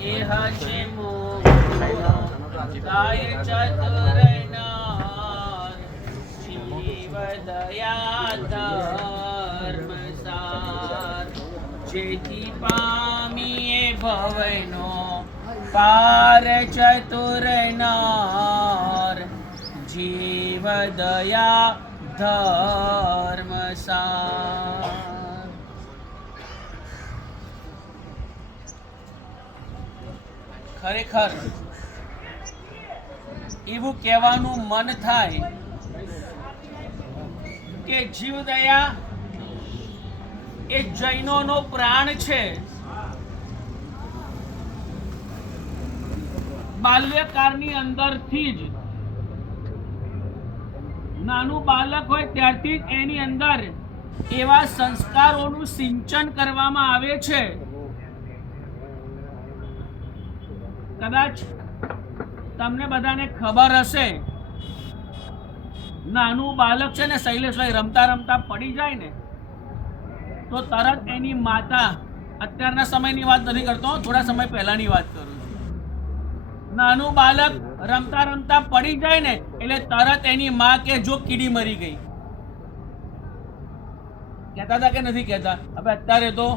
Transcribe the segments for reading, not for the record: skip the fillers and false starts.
એહ છે મોક્ષનો ગાય ચતુરનાર જીવ દયા ધર્મ સાર જેથી પામીએ ભવનો પાર ચતુરનાર જીવ દયા ધર્મ સાર. ખરેખર એવું કહેવાનું મન થાય કે જીવદયા એ જૈનોનો પ્રાણ છે. બાલ્યકાળની અંદરથી જ નાનું બાળક હોય ત્યારથી જ એની અંદર એવા સંસ્કારોનું સિંચન કરવામાં આવે છે. કદાચ તમને બધાને ખબર હશે, નાનું બાળક છે ને શૈલેષભાઈ રમતા રમતા પડી જાય ને તો તરત એની માતા, અત્યારના સમયની વાત નથી કરતો, થોડા સમય પહેલાની વાત કરું છું. નાનું બાળક રમતા રમતા પડી જાય ને એટલે તરત એની માં કે જો કીડી મરી ગઈ. કહેતા હતા કે નથી કહેતા? હવે અત્યારે તો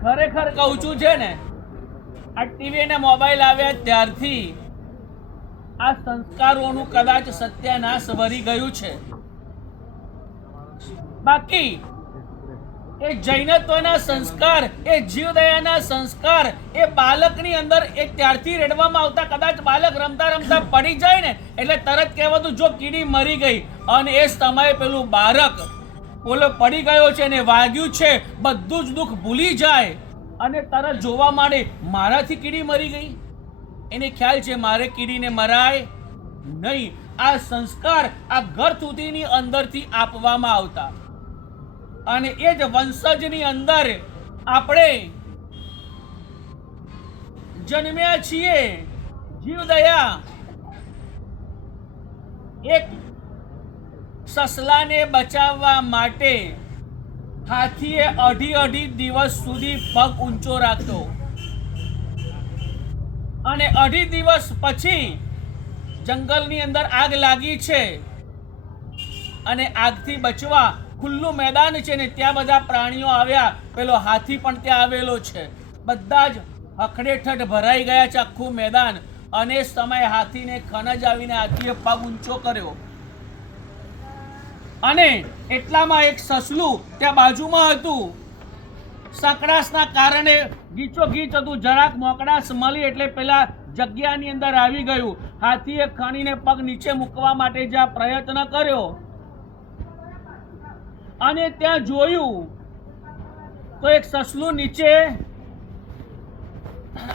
ખરેખર કહું છું છે ને, આ ટીવી અને મોબાઈલ આવ્યા ત્યારથી આ સંસ્કારોનું કદાચ સત્યાનાશ વરી ગયું છે. બાકી એ જૈનત્વના સંસ્કાર, એ જીવદયાના સંસ્કાર એ બાળકની અંદર એ ત્યારથી રેડવામાં આવતા. કદાચ બાળક રમતા રમતા પડી જાય ને એટલે તરત કહેવાતું જો કીડી મરી ગઈ, અને એ સમયે પેલું બાળક બોલો પડી ગયો છે ને વાગ્યું છે, બધું જ દુઃખ ભૂલી જાય અને તરત જોવા માંડે મારાથી કીડી મરી ગઈ. એને ખ્યાલ છે મારે કીડીને મરાય નહીં. આ સંસ્કાર આ ઘર સુધીની અંદરથી આપવામાં આવતા, અને એ જ વંશજની અંદર આપણે જન્મ્યા છીએ. જીવદયા એક સસલાને બચાવવા માટે હાથીએ અઢી દિવસ સુધી પગ ઊંચો રાખ્યો, અને 2.5 દિવસ પછી જંગલની અંદર આગ લાગી છે, અને આગથી બચવા ખુલ્લું મેદાન છે ને ત્યાં બધા પ્રાણીઓ આવ્યા. પેલો હાથી પણ ત્યાં આવેલો છે. બધા જ હખડેઠઠ ભરાઈ ગયા છે આખું મેદાન. અને સમયે હાથીને ખનજ આવીને હાથીએ પગ ઊંચો કર્યો, અને એટલામાં એક સસલું ત્યાં બાજુમાં હતું. સંકડાશના કારણે ગીચો ગીચ હતું, જરાક મોકડાશ મળી એટલે પેલા જગ્યાની અંદર આવી ગયું. હાથીએ ખણીને પગ નીચે મૂકવા માટે જ્યાં પ્રયત્ન કર્યો અને ત્યાં જોયું તો એક સસલું નીચે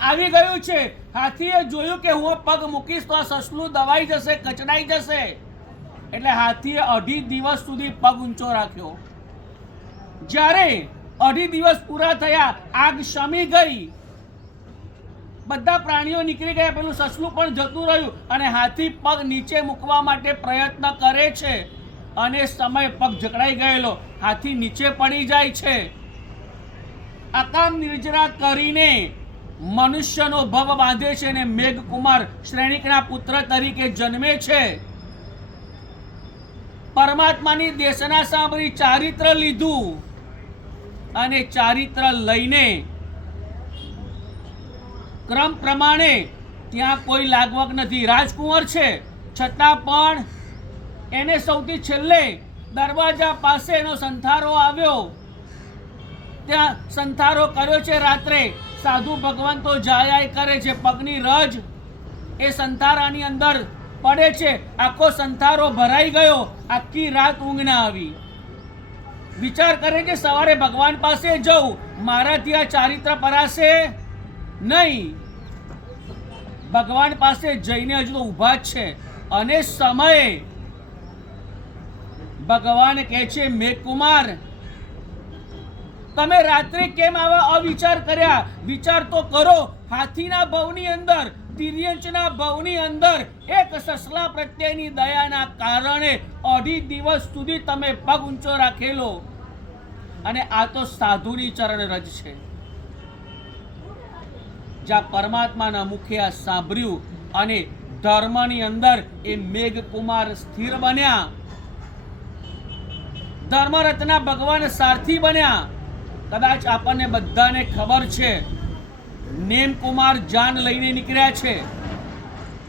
આવી ગયું છે. હાથીએ જોયું કે હું પગ મૂકીશ તો આ સસલું દબાઈ જશે, કચડાઈ જશે, એટલે હાથીએ 2.5 દિવસ સુધી પગ ઊંચો રાખ્યો. જ્યારે 2.5 દિવસ પૂરા થયા, આગ શમી ગઈ, બધા પ્રાણીઓ નીકળી ગયા, પેલું સસલું પણ જતું રહ્યું, અને હાથી પગ નીચે મૂકવા માટે પ્રયત્ન કરે છે, અને સમય પગ જકડાઈ ગયેલો, હાથી નીચે પડી જાય છે. અકામ નિર્જરા કરીને મનુષ્યનો ભવ બાંધે છે અને મેઘકુમાર શ્રેણિકના પુત્ર તરીકે જન્મે છે. પરમાત્માની દેશના સાંભળી ચારિત્ર લીધું, અને ચારિત્ર લઈને ક્રમ પ્રમાણે ત્યાં કોઈ લાગવગ નથી. રાજકુંવર છે છતાં પણ એને સૌથી છેલ્લે દરવાજા પાસે એનો સંથારો આવ્યો. ત્યાં સંથારો કર્યો છે. રાત્રે સાધુ ભગવાન તો જાયા કરે છે, પગની રજ એ સંથારાની અંદર પડે છે. આખો સંથારો ભરાઈ ગયો, આખી રાત ઊંઘ ના આવી. વિચાર કરે છે સવારે ભગવાન પાસે જવું, મારાથી આ ચારિત્ર પરાશે નહીં. ભગવાન પાસે જઈને હજુ તો ઊભા જ છે, અને સમયે ભગવાન કહે છે મેઘકુમાર તમે રાત્રે કેમ આવા અવિચાર કર્યા? વિચાર તો કરો. હાથીના ભવની અંદર, તિર્યંચના ભવની અંદર એક સસલા પ્રત્યેની દયાના કારણે 2.5 દિવસ સુધી તમે પગ ઊંચો રાખેલો, અને આ તો સાધુની ચરણ રજ છે. જ્યાં પરમાત્માના મુખે આ સાંભળ્યું અને ધર્મની અંદર એ મેઘકુમાર સ્થિર બન્યા, ધર્મરત્ના ભગવાન સારથી બન્યા. કદાચ આપણને બધાને ખબર છે નેમકુમાર જાન લઈને નીકળ્યા છે,